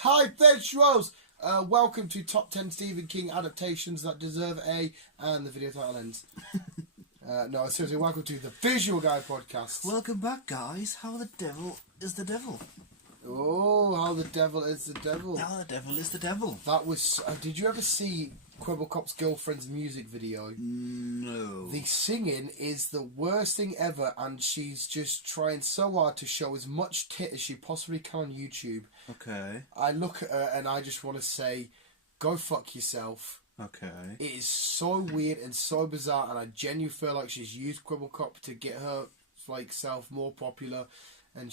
Hi, Vegetables! Welcome to Top 10 Stephen King adaptations that deserve A, and the video title ends. No, seriously, welcome to the Visual Guy podcast. Welcome back, guys. How the devil is the devil? Oh, how the devil is the devil. How the devil is the devil. That was... did you ever see Quibblecop's girlfriend's music video? No. The singing is the worst thing ever, and she's just trying so hard to show as much tit as she possibly can on YouTube. Okay. I look at her and I just want to say, go fuck yourself. Okay. It is so weird and so bizarre, and I genuinely feel like she's used Quibblecop to get her self more popular. And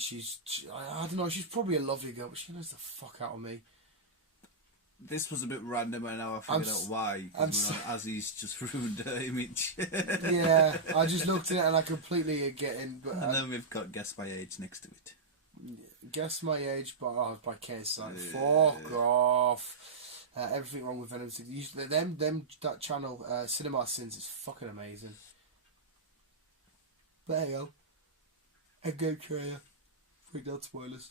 I don't know, she's probably a lovely girl, but she knows the fuck out of me. This was a bit random, and now I figured out why. As he's just ruined her image. Yeah, I just looked at it and I completely get in. But, and then we've got Guess My Age next to it. Guess My Age by KSI. Fuck off. Everything wrong with Venom. That channel, Cinema Sins, is fucking amazing. But there you go. A good trailer. Freaked out spoilers.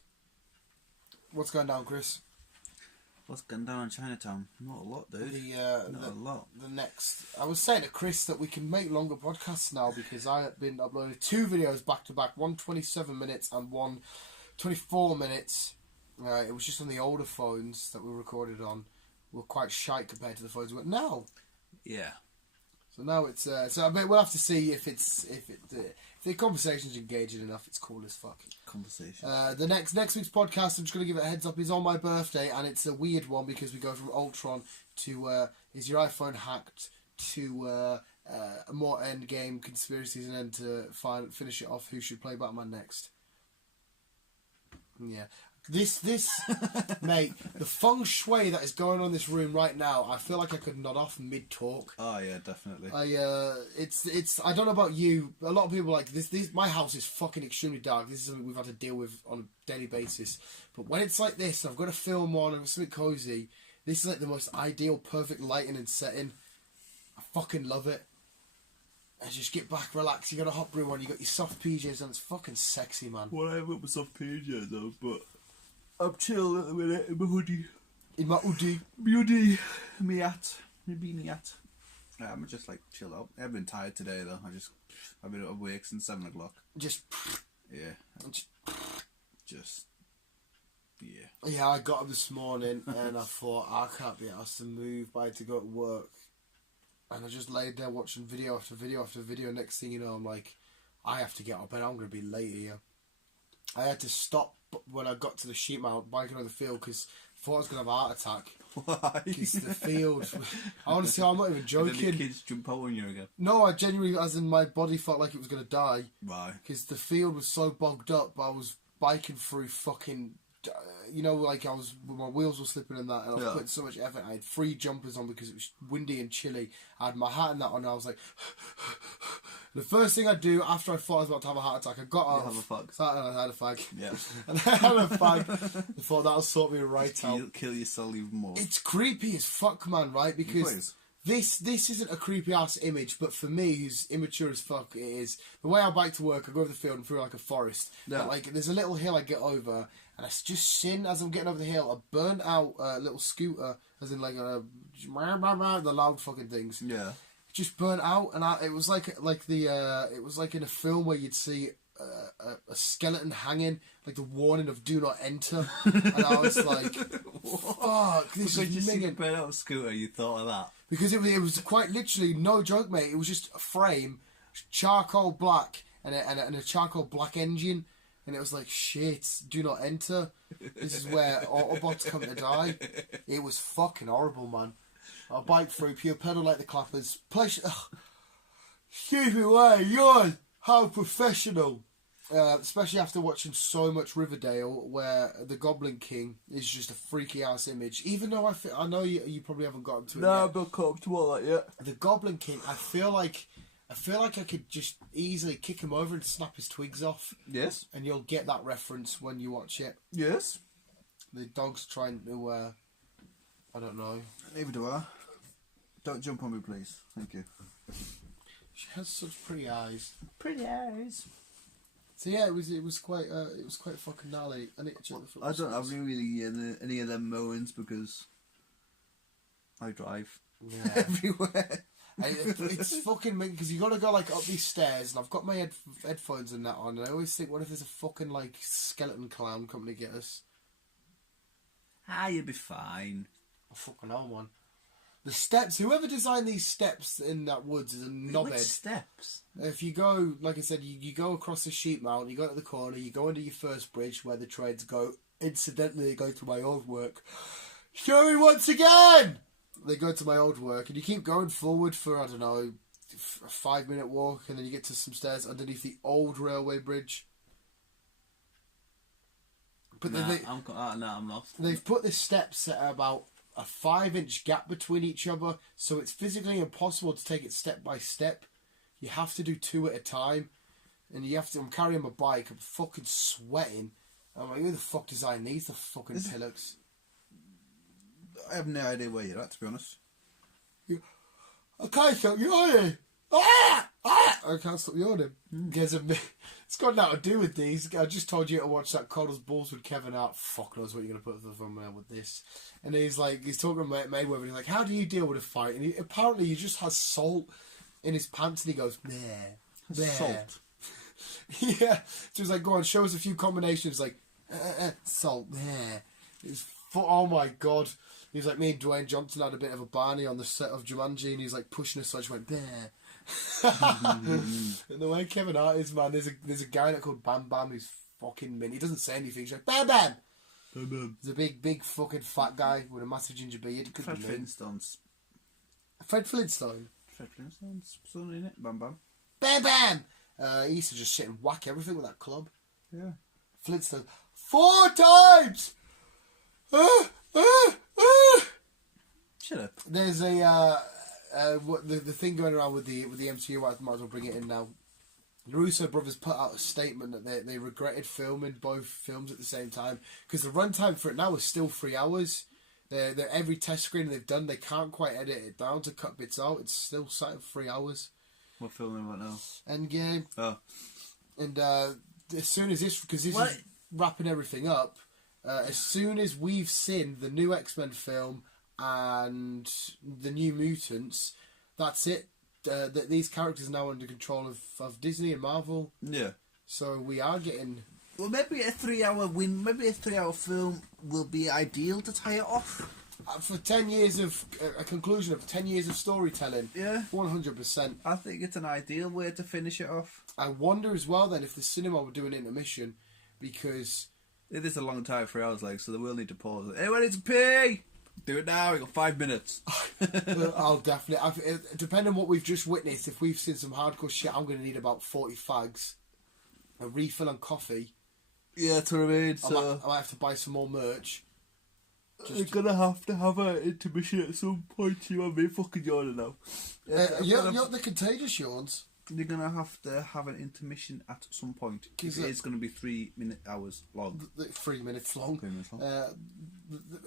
What's going down, Chris? What's going down in Chinatown? Not a lot, dude. Not a lot. The next... I was saying to Chris that we can make longer podcasts now because I have been uploading 2 videos back to back. One 27 minutes and one 24 minutes. It was just on the older phones that we recorded on. We're quite shite compared to the phones we got now. Yeah. So now it's so I mean, we'll have to see if the conversation's engaging enough. It's cool as fuck. Conversation. The next week's podcast, I'm just going to give it a heads up, is on my birthday, and it's a weird one because we go from Ultron to is your iPhone hacked to more Endgame conspiracies, and then to finish it off, who should play Batman next. Yeah. This mate, the feng shui that is going on in this room right now, I feel like I could nod off mid-talk. Oh yeah, definitely. It's I don't know about you, but a lot of people are like this. My house is fucking extremely dark. This is something we've had to deal with on a daily basis. But when it's like this, I've got a film on and something cozy. This is like the most ideal, perfect lighting and setting. I fucking love it. And just get back, relax. You got a hot brew on, you got your soft PJs, and it's fucking sexy, man. Well, I haven't got my soft PJs though, but I'm chill at the minute in my hoodie. In my hoodie. My hoodie. My hat. My beanie hat. I'm just like chill out. I've been tired today though. I've been awake since 7 o'clock. Just. Yeah. Just. Yeah. Yeah, I got up this morning and I thought I can't be asked to move, but I had to go to work. And I just laid there watching video after video after video. Next thing you know, I'm like, I have to get up and I'm going to be late here. I had to stop when I got to the sheep mount, biking on the field, because I thought I was going to have a heart attack. Why? Because the field... Honestly, I'm not even joking. Did the kids jump out on you again? No, I genuinely, as in my body felt like it was going to die. Why? Because the field was so bogged up, I was biking through fucking... You know, like my wheels were slipping and that, and I was putting so much effort. I had 3 jumpers on because it was windy and chilly. I had my hat and that on, and I was like... The first thing I do after I thought I was about to have a heart attack, I got off. Have a fag. And I had a fag. Yeah. And I had a fag. I thought that'll sort me right out. Kill yourself even more. It's creepy as fuck, man, right? Because this isn't a creepy ass image, but for me, who's immature as fuck, it is. The way I bike to work, I go over the field and through like a forest. Yeah. But, like, there's a little hill I get over, and I just sin as I'm getting over the hill. I burnt out a little scooter, as in like the loud fucking things. Yeah. Just burnt out, and it was like it was like in a film where you'd see a skeleton hanging, like the warning of "Do not enter," and I was like, "Fuck, this is minging." Burnt out a scooter, you thought of that because it was quite literally no joke, mate. It was just a frame, charcoal black, and a charcoal black engine, and it was like, "Shit, do not enter." This is where Autobots come to die. It was fucking horrible, man. I bike through, pure pedal like the clappers. Excuse me, why? Yawn! How professional! Especially after watching so much Riverdale, where the Goblin King is just a freaky ass image. Even though I know you probably haven't gotten to it yet. No, I've not caught up to all that yet. The Goblin King, I feel like I could just easily kick him over and snap his twigs off. Yes. And you'll get that reference when you watch it. Yes. The dog's trying to, I don't know. Neither do I. Don't jump on me, please. Thank you. She has such pretty eyes. Pretty eyes. So yeah, it was quite fucking gnarly. And I don't have really any of them moments because I drive everywhere. It's fucking me because you got to go like up these stairs, and I've got my headphones and that on, and I always think, what if there's a fucking like skeleton clown coming to get us? You'll be fine. I fucking know, man. The steps. Whoever designed these steps in that woods is a knobhead. Which steps? If you go, like I said, you go across the sheep mountain, you go to the corner, you go under your first bridge where the trains go. Incidentally, they go to my old work. Show me once again. They go to my old work, and you keep going forward for, I don't know, a 5-minute walk, and then you get to some stairs underneath the old railway bridge. But I'm lost. They've put the steps at about a 5-inch gap between each other, so it's physically impossible to take it step by step. You have to do 2 at a time, and you have to. I'm carrying my bike. I'm fucking sweating. I'm like, who the fuck designed these? The fucking pillocks. I have no idea where you're at, to be honest. I can't stop yawning. I can't stop yawning. Because it's got nothing to do with these. I just told you to watch that Coddles Balls with Kevin Hart. Fuck knows what you're going to put for the thumbnail with this. And he's talking about Mayweather. He's like, how do you deal with a fight? And apparently he just has salt in his pants, and he goes, there. Salt? Yeah. So he's like, go on, show us a few combinations. Like, salt, there. Oh my god. He's like, me and Dwayne Johnson had a bit of a barney on the set of Jumanji, and he's like pushing us, so I just went, there. And the way Kevin Hart is, man, there's a guy that called Bam Bam who's fucking mint. He doesn't say anything. He's like, Bam Bam! Bam Bam. He's a big fucking fat guy with a massive ginger beard. Fred Flintstone's. Fred Flintstone? Fred Flintstone's son in it. Bam Bam. Bam Bam! He used to just sit and whack everything with that club. Yeah. Flintstone. 4 times! Shut up. There's the thing going around with the MCU. I might as well bring it in now. The Russo brothers put out a statement that they regretted filming both films at the same time because the runtime for it now is still 3 hours. They're every test screening they've done, they can't quite edit it down to cut bits out. It's still sat at 3 hours. What film are we now? Endgame. Oh. And as soon as this, because this is wrapping everything up, as soon as we've seen the new X-Men film and the New Mutants, that's it. These characters are now under control of Disney and Marvel. Yeah. So we are getting... Well, maybe a 3-hour film will be ideal to tie it off. For 10 years of... a conclusion of 10 years of storytelling. Yeah. 100%. I think it's an ideal way to finish it off. I wonder as well then if the cinema would do an intermission, because... It is a long time, 3 hours, so they will need to pause it. Anyone needs to pee? Do it now, we got 5 minutes. I'll definitely... depending on what we've just witnessed, if we've seen some hardcore shit, I'm going to need about 40 fags, a refill on coffee. Yeah, that's what I mean. I might have to buy some more merch. You're going to have an intermission at some point. You want me fucking yawning now. You're the contagious yawns. You're going to have an intermission at some point. It's going to be 3 hours long. 3 minutes long. 3 minutes long.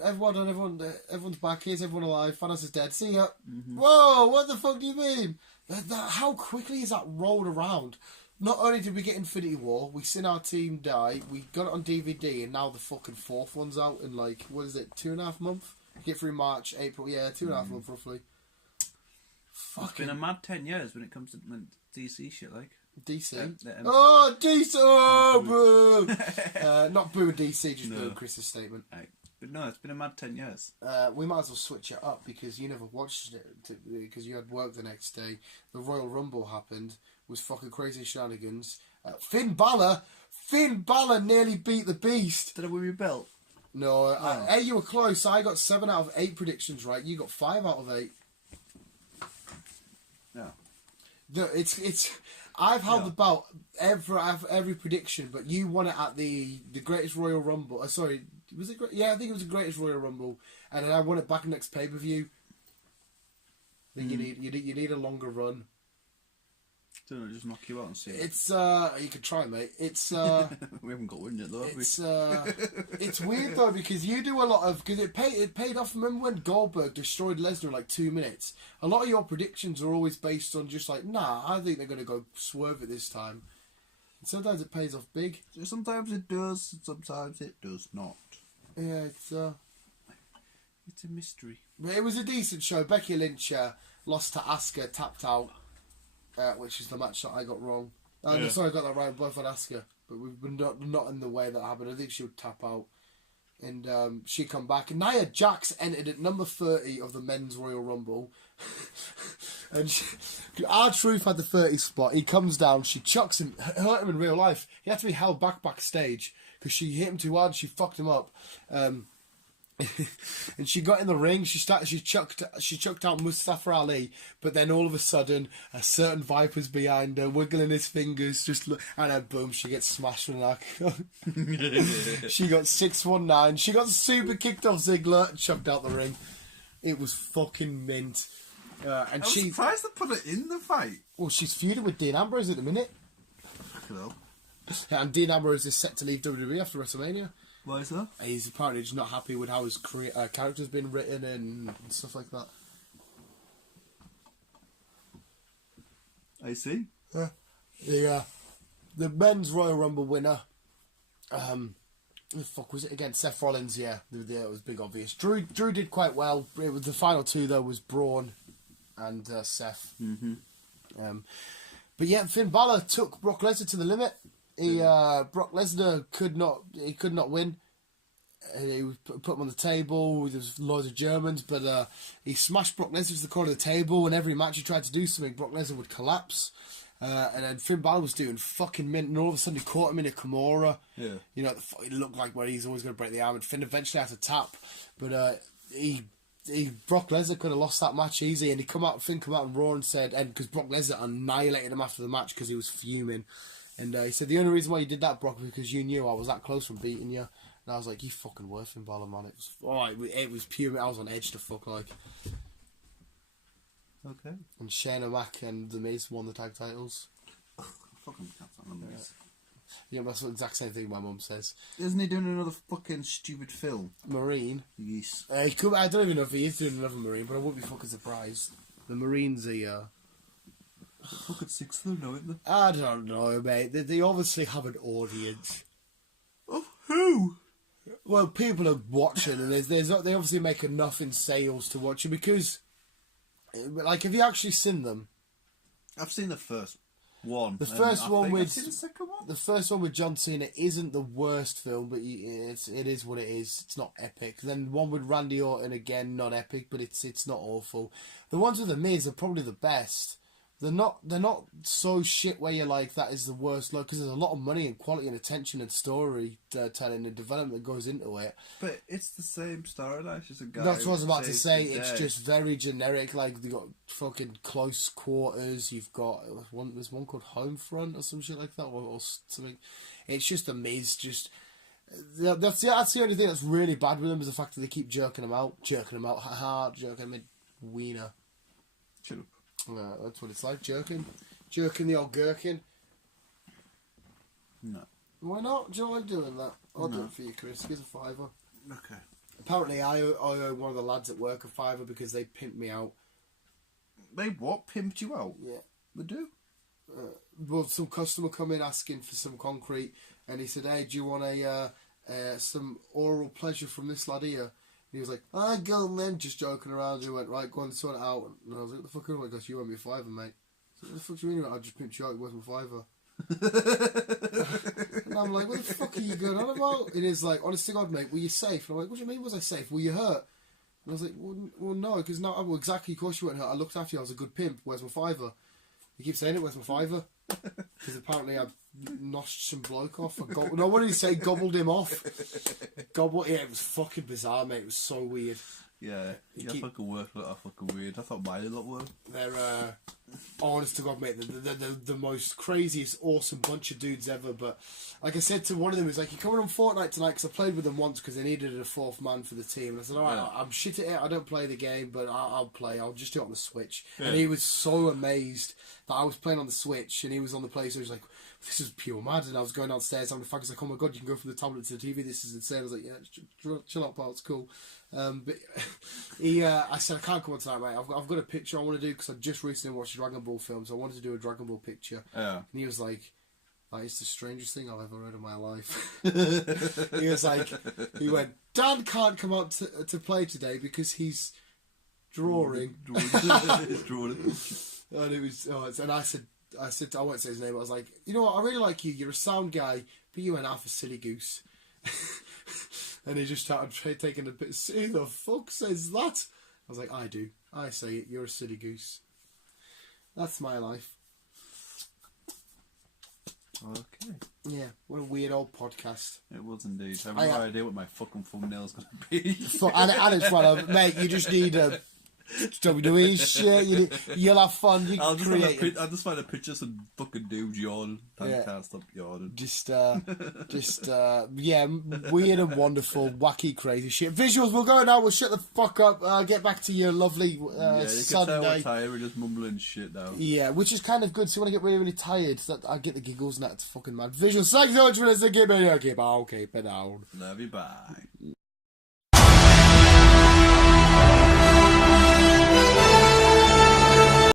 Everyone's back. Here's everyone alive. Thanos is dead. See ya. Mm-hmm. Whoa, what the fuck do you mean? How quickly is that rolled around? Not only did we get Infinity War, we seen our team die, we got it on DVD, and now the fucking 4th one's out in 2.5 months? Get through March, April, 2.5 months roughly. It's been a mad 10 years when it comes to DC shit, DC? Oh, DC! Oh, boo! Not boo DC, just boo Chris's statement. But no, it's been a mad 10 years. We might as well switch it up because you never watched it because you had work the next day. The Royal Rumble happened. Was fucking crazy shenanigans. Finn Balor nearly beat the Beast. Did I win your belt? No. Hey, you were close. I got 7 out of 8 predictions right. You got 5 out of 8. No. I've held the belt every prediction, but you won it at the Greatest Royal Rumble. Sorry, was it? Yeah, I think it was the Greatest Royal Rumble, and then I won it back next pay per view. I think you need a longer run. Don't know, just knock you out and see. It's you could try, mate. It's we haven't got wind yet though, have we? It's weird though because you do a lot of because it paid off. Remember when Goldberg destroyed Lesnar in like 2 minutes? A lot of your predictions are always based on just like, nah, I think they're gonna go swerve it this time. And sometimes it pays off big. Sometimes it does, sometimes it does not. Yeah, it's a mystery. But it was a decent show. Becky Lynch lost to Asuka, tapped out. Which is the match that I got wrong. Sorry, I got that right. Both on Asuka, but we've been not in the way that happened. I think she would tap out, and she come back. And Nia Jax entered at number 30 of the Men's Royal Rumble, and R-Truth had the 30 spot. He comes down, she chucks him, hurt him in real life. He had to be held backstage because she hit him too hard. And she fucked him up. And she got in the ring. She chucked out Mustafa Ali, but then all of a sudden, a certain Viper's behind her, wiggling his fingers, and then boom, she gets smashed with an She got 619. She got super kicked off Ziggler and chucked out the ring. It was fucking mint. And I was surprised they put it in the fight. Well, she's feuding with Dean Ambrose at the minute. Hello. And Dean Ambrose is set to leave WWE after WrestleMania. Why is that? He's apparently just not happy with how his character's been written and stuff like that. I see. The men's Royal Rumble winner. Who the fuck was it again? Seth Rollins. Yeah, it was big obvious. Drew did quite well. It was the final two though was Braun and Seth. Mm-hmm. But yeah, Finn Balor took Brock Lesnar to the limit. Brock Lesnar could not win. He put him on the table. There was loads of Germans, but he smashed Brock Lesnar to the corner of the table. And every match he tried to do something, Brock Lesnar would collapse. And then Finn Balor was doing fucking mint, and all of a sudden he caught him in a Kimura. Yeah, you know, it looked like where he's always going to break the arm. And Finn eventually had to tap, but Brock Lesnar could have lost that match easy. And Finn come out on Raw and said, and because Brock Lesnar annihilated him after the match because he was fuming. And he said, the only reason why you did that, Brock, was because you knew I was that close from beating you. And I was like, you fucking worth Finn Balor, man. It was pure. I was on edge to fuck, like. Okay. And Shayna Mac and The Miz won the tag titles. Fucking cats on The Miz. Yeah, that's the exact same thing my mum says. Isn't he doing another fucking stupid film? Marine? Yes. I don't even know if he is doing another Marine, but I wouldn't be fucking surprised. The Marines are... Fucking six of them, know it? I don't know, mate. They obviously have an audience. Of who? Well, people are watching, and they obviously make enough in sales to watch it because, like, have you actually seen them? I've seen the first one. The first one with I've seen the second one. The first one with John Cena isn't the worst film, but it is what it is. It's not epic. Then one with Randy Orton again, not epic, but it's not awful. The ones with The Miz are probably the best. They're not so shit where you're like, that is the worst look, because there's a lot of money and quality and attention and story telling and development that goes into it. But it's the same storyline. It's just a guy. That's what I was about to say. It's just very generic. Like, they got fucking close quarters. You've got there's one called Homefront or some shit like that, or something. It's just a Miz. That's the only thing that's really bad with them is the fact that they keep jerking them out hard, jerking them in wiener. Shut up. That's what it's like, jerking the old gherkin. No. Why not? Do you like doing that? I'll do No. it for you, Chris. Here's a $5. Okay. Apparently, I owe one of the lads at work a $5 because they pimped me out. They what? Pimped you out? Yeah. They do? Well, some customer come in asking for some concrete, and he said, "Hey, do you want some oral pleasure from this lad here?" And he was like, "I go on then," just joking around. He went, "Right, go on, sort it out." And I was like, "What the fuck?" He goes, "You owe me a $5, mate." I said, "What the fuck do you mean? I just pimped you out. It wasn't a $5." And I'm like, "What the fuck are you going on about?" And he's like, "Honest to God, mate, were you safe?" And I'm like, "What do you mean was I safe? Were you hurt?" And I was like, well no, because no, well, exactly, of course you weren't hurt. I looked after you. I was a good pimp. Where's my $5? You keep saying it, where's my $5? Because apparently I noshed some bloke off. No, what did he say? Gobbled him off. Yeah, it was fucking bizarre, mate. It was so weird. Yeah, your fucking work look are fucking weird. I thought mine looked weird. They're, honest to God, mate, they're the most craziest, awesome bunch of dudes ever. But like I said to one of them, he's like, "You coming on Fortnite tonight?" Because I played with them once because they needed a fourth man for the team. And I said, "All right, I'm shit at it. I don't play the game, but I'll play. I'll just do it on the Switch." Yeah. And he was so amazed that I was playing on the Switch and he was on the PlayStation. He was like, "This is pure mad." And I was going downstairs having the fuck. He's like, "Oh my God, you can go from the tablet to the TV. This is insane." I was like, "Yeah, chill out, pal. It's cool." But I said, "I can't come on tonight, mate. I've got a picture I want to do because I just recently watched a Dragon Ball film, so I wanted to do a Dragon Ball picture." Yeah. And he was like, "That is the strangest thing I've ever heard in my life." He was like, he went, "Dan can't come out to play today because he's drawing." He's drawing. And it was, and I said, I won't say his name, but I was like, "You know what? I really like you. You're a sound guy, but you went half a silly goose." And he just started taking a bit. Who the fuck says that? I was like, "I do. I say it. You're a silly goose." That's my life. Okay. Yeah, what a weird old podcast. It was indeed. I have no idea what my fucking thumbnail's going to be. And it's fun, mate. You just need a WWE shit. You'll have fun. I'll just find a picture of some fucking dude yawning. I can't stop yawning. Just yeah, weird and wonderful, wacky, crazy shit. Visuals, we'll go now. We'll shut the fuck up. Get back to your lovely you can Sunday. tell we're tired. We're just mumbling shit now. Yeah, which is kind of good. So when I get really, really tired, I get the giggles and that's fucking mad. Visuals, thanks so much for listening. Keep it down. Love you, bye.